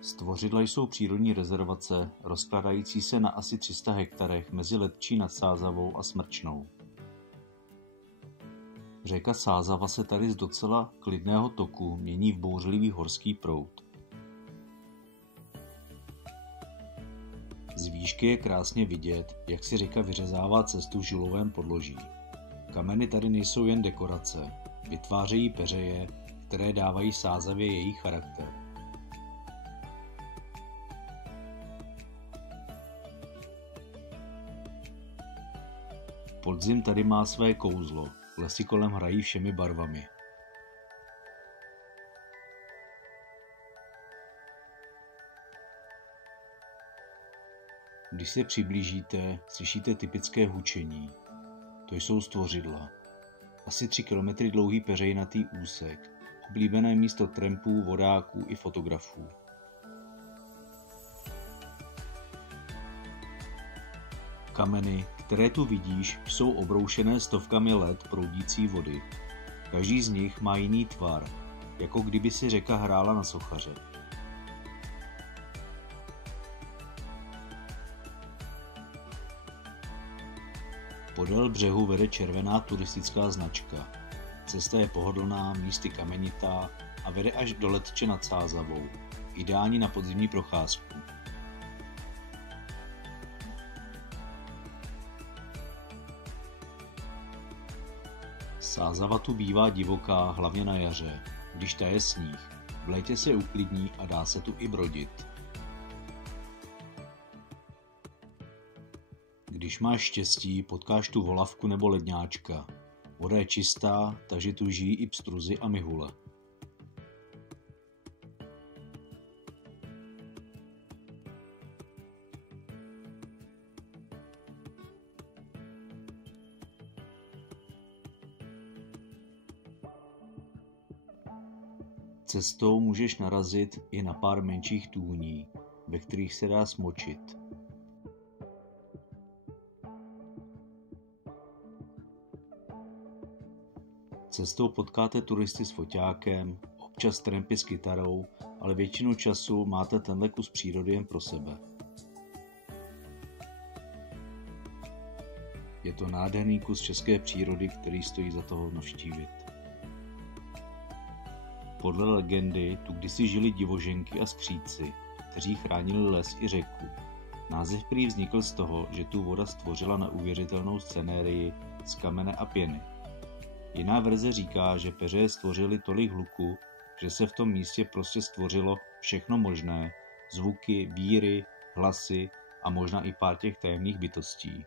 Stvořidla jsou přírodní rezervace rozkladající se na asi 300 hektarech mezi Letčí nad Sázavou a Smrčnou. Řeka Sázava se tady z docela klidného toku mění v bouřlivý horský proud. Z výšky je krásně vidět, jak si řeka vyřezává cestu v žilovém podloží. Kameny tady nejsou jen dekorace, vytvářejí peřeje, které dávají Sázavě její charakter. Podzim tady má své kouzlo, lesy kolem hrají všemi barvami. Když se přiblížíte, slyšíte typické hučení. To jsou stvořidla. Asi 3 kilometry dlouhý peřejnatý úsek, oblíbené místo trampů, vodáků i fotografů. Kameny, které tu vidíš, jsou obroušené stovkami let proudící vody. Každý z nich má jiný tvar, jako kdyby si řeka hrála na sochaře. Podél břehu vede červená turistická značka. Cesta je pohodlná, místy kamenitá a vede až do Letče nad Sázavou, ideální na podzimní procházku. Sázava tu bývá divoká hlavně na jaře, když taje sníh. V létě se uklidní a dá se tu i brodit. Když máš štěstí, potkáš tu volavku nebo ledňáčka. Voda je čistá, takže tu žijí i pstruzy a mihule. Cestou můžeš narazit i na pár menších tůní, ve kterých se dá smočit. Cestou potkáte turisty s foťákem, občas trampy s kytarou, ale většinu času máte tenhle kus přírody jen pro sebe. Je to nádherný kus české přírody, který stojí za toho navštívit. Podle legendy tu kdysi žili divoženky a skříci, kteří chránili les i řeku. Název prý vznikl z toho, že tu voda stvořila neuvěřitelnou scenérii z kamene a pěny. Jiná verze říká, že peřeje stvořily tolik hluku, že se v tom místě prostě stvořilo všechno možné, zvuky, víry, hlasy a možná i pár těch tajemných bytostí.